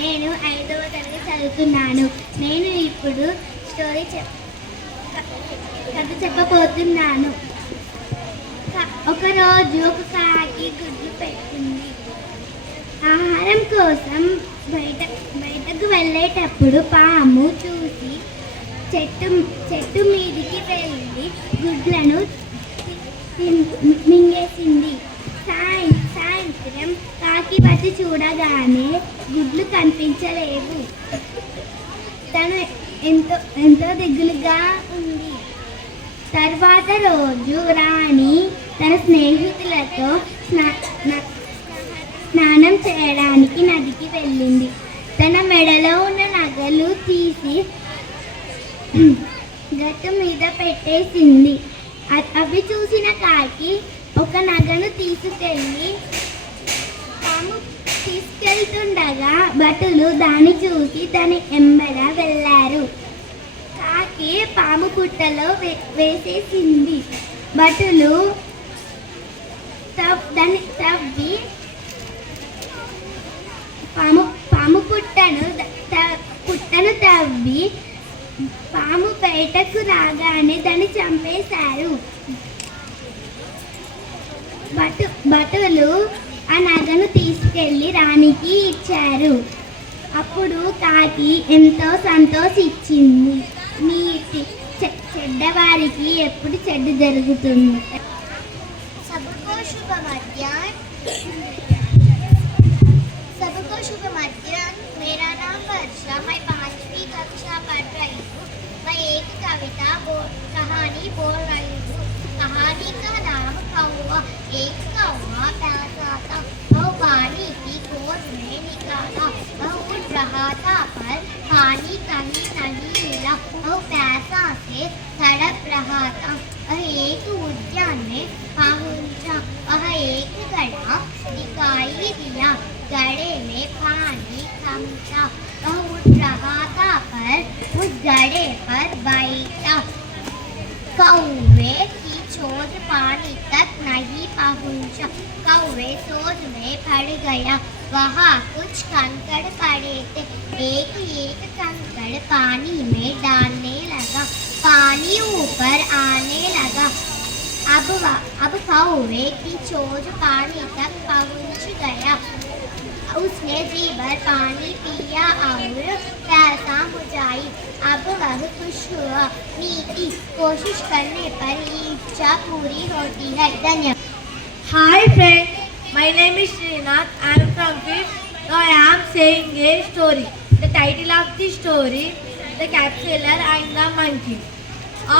నేను 5వ తరగతి చదువుతున్నాను. నేను ఇప్పుడు కథ చెప్పబోతున్నాను. ఒకరోజు ఒక కాకి గుడ్లు పెట్టింది. ఆహారం కోసం బయటకు వెళ్ళేటప్పుడు పాము చూసి చెట్టు మీదికి వెళ్ళి గుడ్లను మింగేసింది. సాయంత్రం కాకి వచ్చి చూడగానే గుడ్లు కనిపించలేవు. తను ఎంతో దిగులుగా ఉంది. తర్వాత రోజు రాణి తన స్నేహితులతో స్నానం చేయడానికి నదికి వెళ్ళింది. తన మెడలో ఉన్న నగలు తీసి గట్టు మీద పెట్టేసింది. అవి చూసిన కాకి ఒక నగను తీసుకెళ్తుండగా భటులు దాన్ని చూసి దాని ఎంబడ వెళ్ళారు. కాకి పాము పుట్టలో వేసేసింది. భటులు దాన్ని తవ్వి పాము పుట్టను తవ్వి పాము బయటకు రాగానే దాన్ని చంపేశారు. భటులు ఆ నగను తీసుకెళ్లి రాణికి ఇచ్చారు. అప్పుడు కాకి ఎంతో సంతోషించింది. చెడ్డవారికి ఎప్పుడు చెడ్డ జరుగుతుంది. सबको शुभ मध्याह्न। मेरा नाम वर्षा, मैं 5वीं कक्षा पढ़ रही हूँ। मैं एक कहानी बोल रही हूँ। कहानी का नाम कौवा। एक कौवा प्यासा था, वह पानी की गोद में निकाला। वह उड़ रहा था पर पानी कहीं नहीं मिला। वह प्यासा से तड़प रहा था। वह एक उद्यान में पहुंचा। वह एक घड़ा दिखाई दिया। घड़े में पानी कम था। वह उठ रहा था पर उस घड़े पर बैठा। कौवे की चोंच पानी तक नहीं पहुंचा। कौवे सोच में पड़ गया। वहाँ कुछ कंकड़ पड़े थे। एक एक कंकड़ पानी में डालने लगा। पानी ऊपर आने लगा। अब कौवे की चोंच पानी तक पहुंच गया। उसने जी भर पानी पिया और प्यासा बुझाई। अब वह खुश हुआ। नीति कोशिश करने पर इच्छा पूरी होती है। धन्यवाद। Hi friends, my name is Srinath. I am from 5th. Now I am saying a story. The title of the story, The Caterpillar and the Monkey.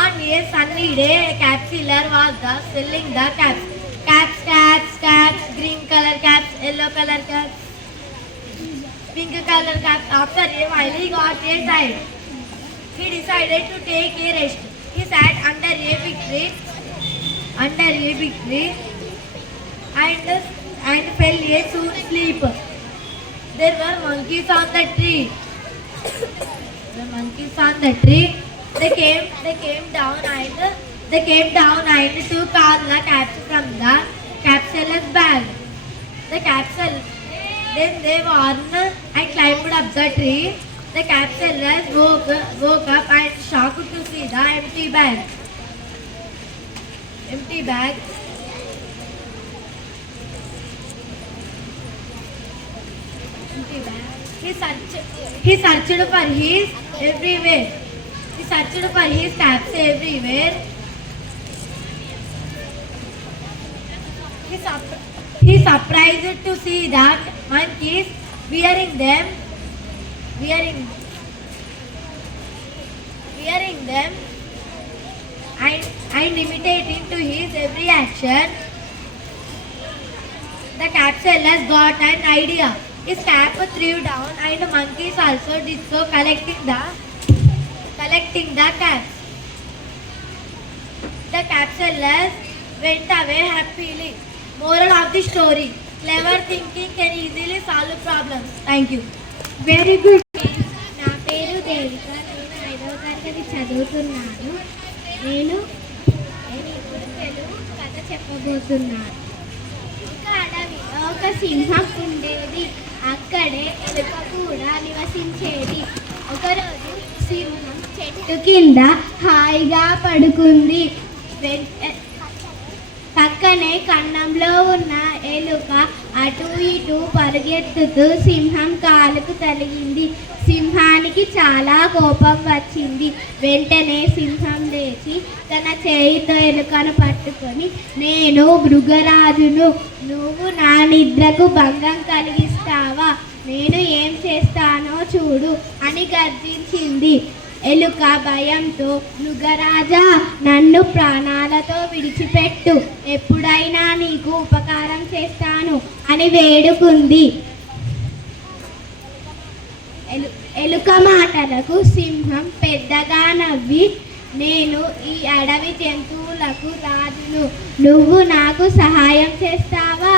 On a sunny day, a caterpillar was selling the caps. Caps, green color caps, yellow color caps, pink color caps. After a while, he got tired. He decided to take a rest. He sat under a big tree and fell asleep. There were monkeys on the tree. They came down and took all the caps from the caterpillar's bag. Then they ran and climbed up the tree. The caterpillar woke up and shocked to see the empty bag. He searched for his everywhere. He searched for his caps everywhere. He surprised to see that monkeys wearing them and imitating to his every action. The caterpillar got an idea. His cap threw down and monkeys also did so, collecting the caps. The caterpillar went away happily. Moral of the story: clever thinking can easily solve problems. Thank you. Very good. నా పేరు దేవిక. నేను 5వ తరగతి చదువుతున్నాను. నేను ఇప్పుడు తెలుగు కథ చెప్పబోతున్నాను. ఒక అడవిలో ఒక సింహం ఉండేది. అక్కడ ఇక్కడే ఎలుక కూడా నివసించేది. ఒకరోజు సింహం చెట్టు కింద హాయిగా పడుకుంది. పక్కనే కన్నంలో ఉన్న ఎలుక అటు ఇటు పరుగెత్తుతూ సింహం కాలుకు తగిలింది. సింహానికి చాలా కోపం వచ్చింది. వెంటనే సింహం లేచి తన చేయితో ఎలుకను పట్టుకొని, నేను మృగరాజును, నువ్వు నా నిద్రకు భంగం కలిగిస్తావా? నేను ఏం చేస్తానో చూడు అని గర్జించింది. ఎలుక భయంతో, మృగరాజా, నన్ను ప్రాణాలతో విడిచిపెట్టు, ఎప్పుడైనా నీకు ఉపకారం చేస్తాను అని వేడుకుంది. ఎలుక మాటలకు సింహం పెద్దగా నవ్వి, నేను ఈ అడవి జంతువులకు రాజును, నువ్వు నాకు సహాయం చేస్తావా?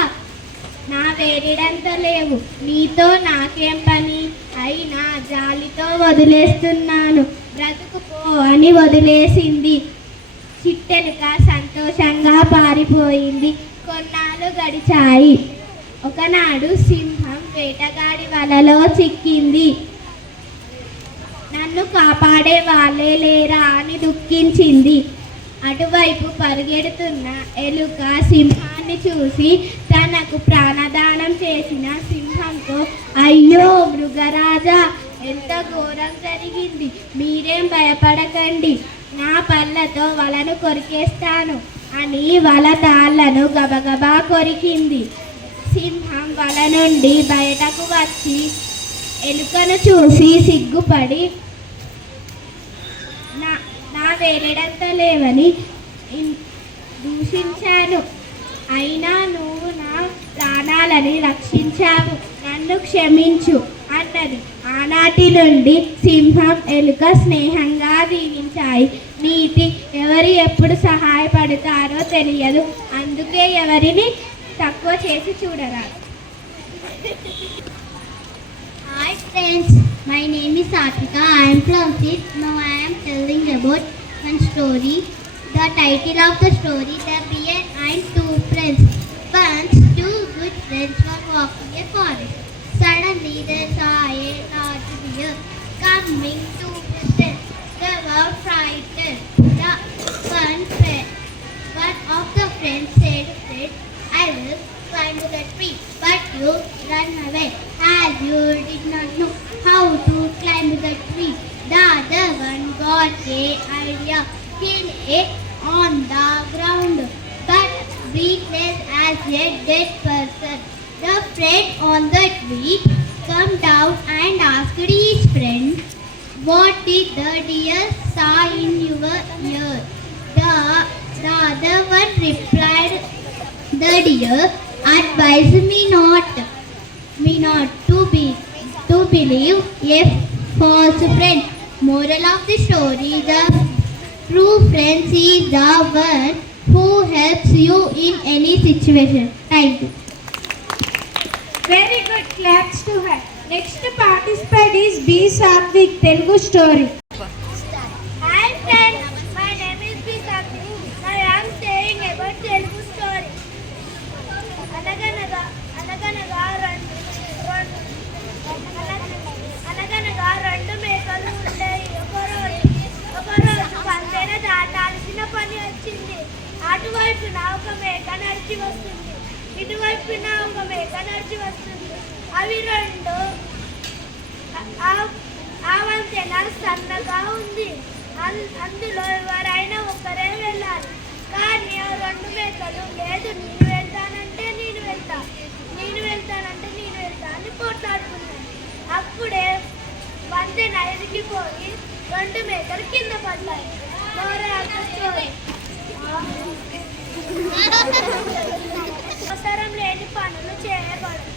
నా వేడిడంత లేవు, నీతో నాకేం పని? అయినా జాలితో వదిలేస్తున్నాను, బ్రతుకుపో అని వదిలేసింది. చిట్టెలుక సంతోషంగా పారిపోయింది. కొన్నాళ్ళు గడిచాయి. ఒకనాడు సింహం వేటగాడి వలలో చిక్కింది. నన్ను కాపాడే వాళ్ళే లేరా అని దుఃఖించింది. అటువైపు పరిగెడుతున్న ఎలుక సింహాన్ని చూసి తనకు ప్రాణదానం చేసిన సింహంతో, అయ్యో మృగరాజా, ఎంత ఘోరం జరిగింది, మీరేం భయపడకండి, నా పళ్ళతో వలను కొరికేస్తాను అని వల తాళ్లను గబగబా కొరికింది. సింహం వల నుండి బయటకు వచ్చి ఎలుకను చూసి సిగ్గుపడి, నా వేలెడంత లేవని దూషించాను, అయినా నువ్వు నా ప్రాణాలని రక్షించావు, నన్ను క్షమించు అన్నది. ఆనాటి నుండి సింహం ఎలుక స్నేహంగా జీవించాయి. నీతి, ఎవరు ఎప్పుడు సహాయపడతారో తెలియదు, అందుకే ఎవరిని తక్కువ చేసి చూడరాదు. Hi friends, my name is Satvika. I am from 5th. Now I am telling about one story. The title of the story, The Bear and Two Friends. Once two good friends were walking a forest. Suddenly they saw a large bear coming towards them. They were frightened. One of the friends said, I will climb to the tree, but you run away, as you did not know how to climb the tree. The other one got an idea. He lay on the ground, but breathless as a dead person. The friend on the tree came down and asked his friend, what did the deer saw in your ear? The other one replied, the deer advised me not to believe a false friend. Moral of the story, the true friend is the one who helps you in any situation. Thank you. Very good, claps to her. Next participant is B. Satvik, Telugu story. Hi friends, my name is Bikaki. I am saying about Telugu story. అనగనగా రెండు మేకలు ఉండేవి. ఒకరోజు పందెన దాటాల్సిన పని వచ్చింది. అటువైపున ఒక మేక నడిచి వస్తుంది, ఇటువైపున ఒక మేక నడిచి వస్తుంది. అవి రెండు ఆ వంతెన సన్నగా ఉంది, అందులో ఎవరైనా ఒకరే వెళ్ళాలి. కానీ ఆ రెండు మేకలు, లేదు నేను వెళ్తానంటే నేను వెళ్తా, నేను వెళ్తానంటే నేను వెళ్తా అని పోట్లాడుకున్నాను. అప్పుడే వంతెన ఎదిగిపోయి రెండు మేకలు కింద పడ్డాయి. అవసరం లేని పనులు చేయబడదు.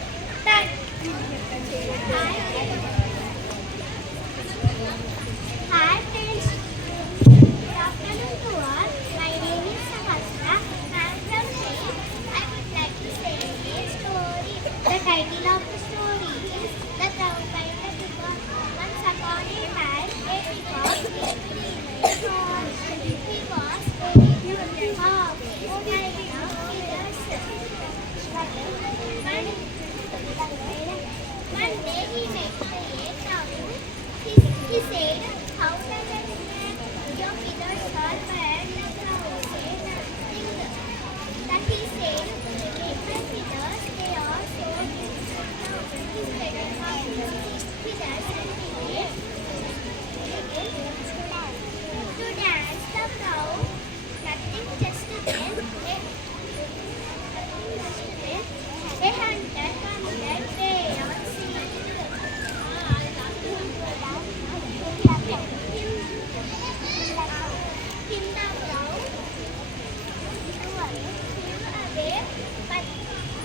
Hi friends, good afternoon to all. My name is Sahasra. I am from Chennai. I would like to say a story. The title of the story is The Crown by the Peacock. Once upon a time, a peacock lived in a forest. He was very beautiful. One He said, how can I remember your pillars are bad like house? Nothing. That he said, make my pillars, they are so beautiful now. He said, how you pillars and make to dance the crowd. Nothing just then. A hunter comes that way on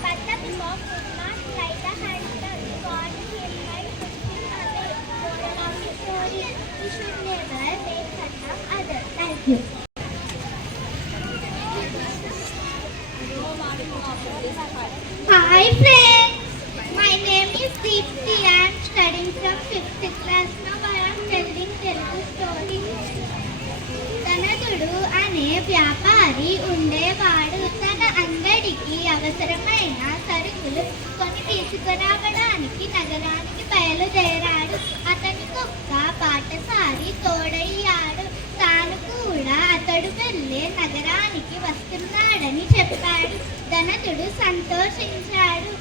but the peacock could not fly the hunter. God him by pushing away. Moral of the story: we should never make fun of others. Thank you. Hi friends, my name is Deepti. I am studying from 5th class. Now I am telling Telugu story. ధనదుడు అనే వ్యాపారి ఉండేవాడు. తన అంగడికి అవసరమైన సరుకులు కొని తీసుకురావడానికి నగరానికి బయలుదేరాడు. అతనికి ఒక్క బాటసారి తోడయ్యాడు. తాను కూడా అతడు వెళ్ళే నగరానికి వస్తున్నాడని చెప్పాడు. ధనదుడు సంతోషించాడు.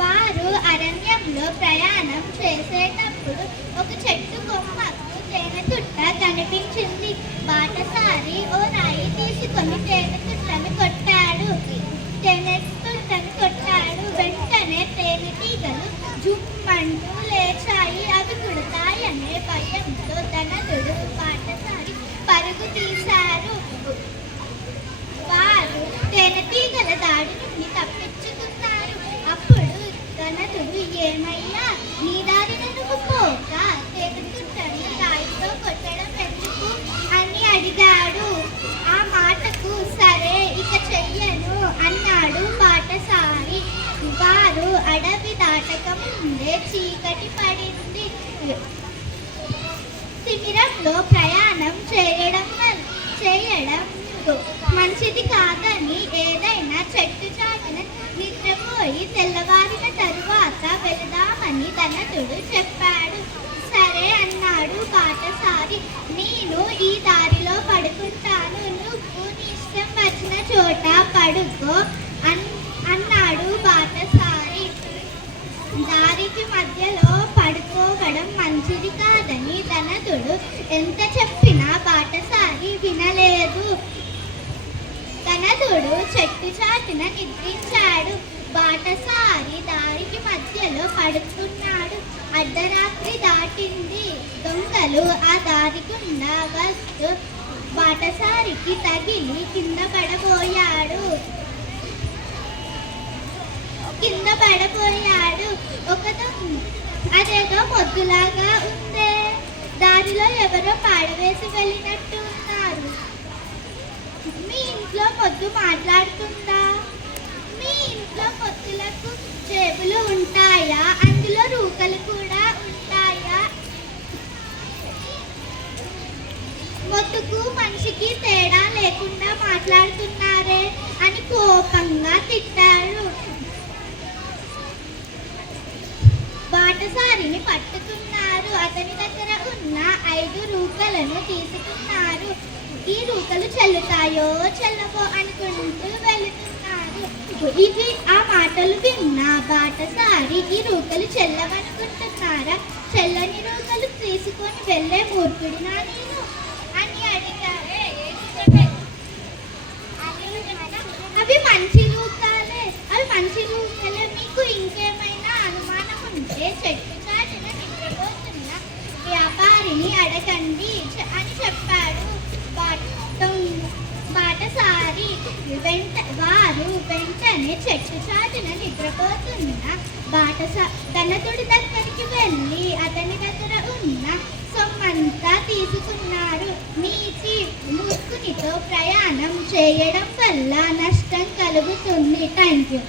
వారు అరణ్యంలో ప్రయాణం చేసేటప్పుడు ఒక చెట్టు కొమ్మకు తేనె తుట్ట కనిపించింది. బాటసారి ఓ రాయి తీసుకొని తేనె తుట్టను కొట్టాడు. వెంటనే తేనెటీగలు జుమ్మంటూ లేచాయి. అవి కుడతాయనే భయంతో ధనదుడు బాటసారి పరుగు తీశారు. వారు తేనెటీగల దాడి నుండి తప్పించుకున్నారు. అప్పుడు ధనదుడు, ఏమయ్యా, నీ దారిన నువ్వు పోక తేనెతుట్టని రాయితో కొట్టడం ఎందుకు అని అడిగాడు. ఆ మాటకు సరే ఇక చెయ్యను అన్నాడు బాటసారి. వారు అడవి దాటక ముందే చీకటి పడింది. శిబిరంలో ప్రయాణం చేయడం మంచిది కాదని ఏదైనా చెట్టు చాటున నిద్రపోయి తెల్లవారిన తరువాత వెళదామని ధనదుడు చెప్పాడు. సరే అన్నాడు బాటసారి. నేను ఈ దారిలో పడుకుంటాను, నువ్వు నీ ఇష్టం వచ్చిన చోట పడుకో అన్నాడు బాటసారి. దారికి మధ్యలో పడుకోవడం మంచిది కాదని ధనదుడు ఎంత చెప్పినా బాటసారి వినలేదు. ధనదుడు చెట్టు చాటున నిద్రించాడు. బాటసారి దారికి మధ్యలో పడుకున్నాడు. అర్ధరాత్రి దాటింది. దొంగలు ఆ దారి గుండా వస్తూ బాటసారికి తగిలి కింద పడబోయాడు. ఒక అదేదో మొద్దులాగా ఉందే, దారిలో ఎవరో పాడవేసి వెళ్ళినట్టు ఉన్నారు. మీ ఇంట్లో మొద్దు మాట్లాడుతుందా? మీ ఇంట్లో మొద్దులకు జేబులు ఉంటాయా? అందులో రూకలు కూడా ఉంటాయా? మొద్దుకు మనిషికి తేడా లేకుండా మాట్లాడుతున్నారే అని కోపంగా తిట్టాడు. బాటసారిని పట్టుకున్నారు. అతని దగ్గర ఉన్న 5 రూకలను తీసుకున్నారు. ఈ రూకలు చెల్లుతాయో చెల్లవో అనుకుంటూ వెళుతున్నారు. ఇవి ఆ మాటలు విన్న బాటసారి, ఈ రూకలు చెల్లవనుకుంటున్నారా? చెల్లని రూకలు తీసుకొని వెళ్ళే మూర్ఖుడినా నేను అని అడిగారు. అవి మంచి రూకలే. మీకు ఇంకేమైనా అనుమానం ఉంటే చెట్టు చాటున నిద్రపోతున్న వ్యాపారిని అడగండి అని చెప్పాడు బాటసారి. వారు వెంటనే చెట్టు చాటున నిద్రపోతున్న ధనదుడి దగ్గరికి వెళ్ళి అతని దగ్గర ఉన్న సొమ్మంతా తీసుకున్నారు. నీతి మూర్ఖునితో ప్రయాణం చేయడం వల్ల నష్టం కలుగుతుంది. Thank you.